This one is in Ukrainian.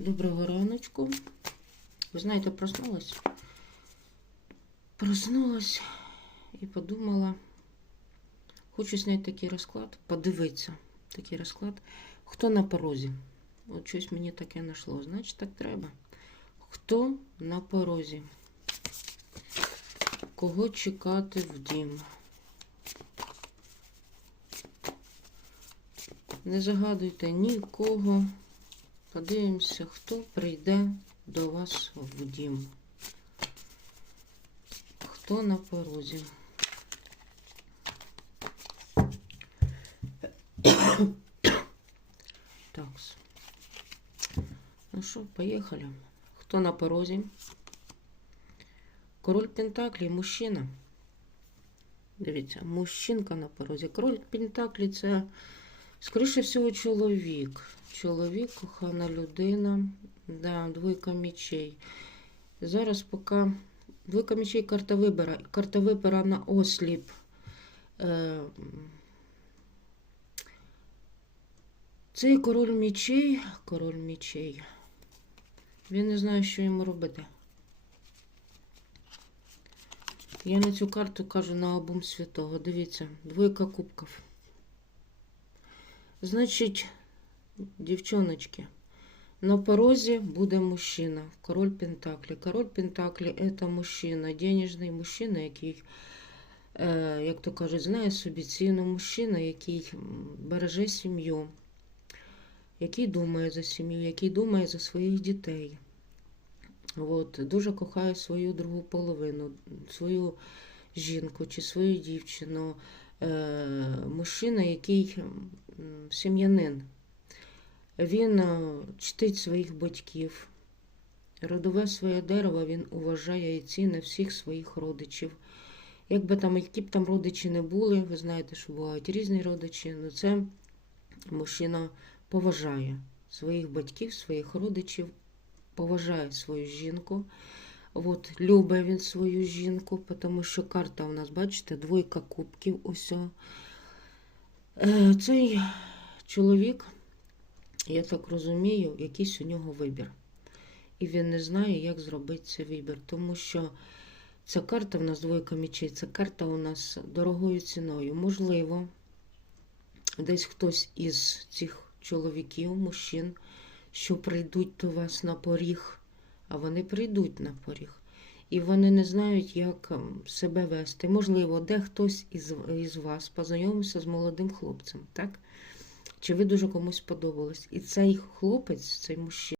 Доброго раночку. Ви знаєте, проснулась. Проснулась і подумала, хочу зняти такий розклад, подивитися такий розклад. Хто на порозі? От щось мені таке знайшло. Значить, так треба. Хто на порозі? Кого чекати в дім? Не загадуйте нікого. Подивимося, хто прийде до вас в дім. Хто на порозі? Так. Ну що, поїхали. Хто на порозі? Король Пентаклі, мужчина. Дивіться, мужчинка на порозі. Король Пентаклі це, скоріше всього, чоловік. Чоловік, кохана людина. Да, двойка мечей. Зараз поки двойка мечей карта вибора. Карта вибора на осліп. Е, Цей король мечей, король мечей. Він не знає, що йому робити. Я на цю карту кажу на обум святого. Дивіться, двойка кубків. Значить, дівчоночки, на порозі буде мужчина, король Пентаклі. Король Пентаклі це мужчина, денежний мужчина, який, е, як то кажуть, знає собі ціну мужчина, який береже сім'ю, який думає за сім'ю, який думає за своїх дітей. От, дуже кохає свою другу половину, свою жінку чи свою дівчину. Е, мужчина, який сім'янин. Він е, чтить своїх батьків. Родове своє дерево він уважає і ціне всіх своїх родичів. Якби там, які б там родичі не були, ви знаєте, що бувають різні родичі, але це мужчина поважає своїх батьків, своїх родичів, поважає свою жінку. От, любить він свою жінку, тому що карта у нас, бачите, двойка кубків. Ось. Е, Цей чоловік, я так розумію, якийсь у нього вибір. І він не знає, як зробити цей вибір, тому що ця карта в нас двойка мечей, ця карта у нас дорогою ціною. Можливо, десь хтось із цих чоловіків, мужчин, що прийдуть до вас на поріг, а вони прийдуть на поріг. І вони не знають, як ем, себе вести. Можливо, де хтось із, із вас познайомився з молодим хлопцем, так? Чи ви дуже комусь сподобались? І цей хлопець, цей мужчина,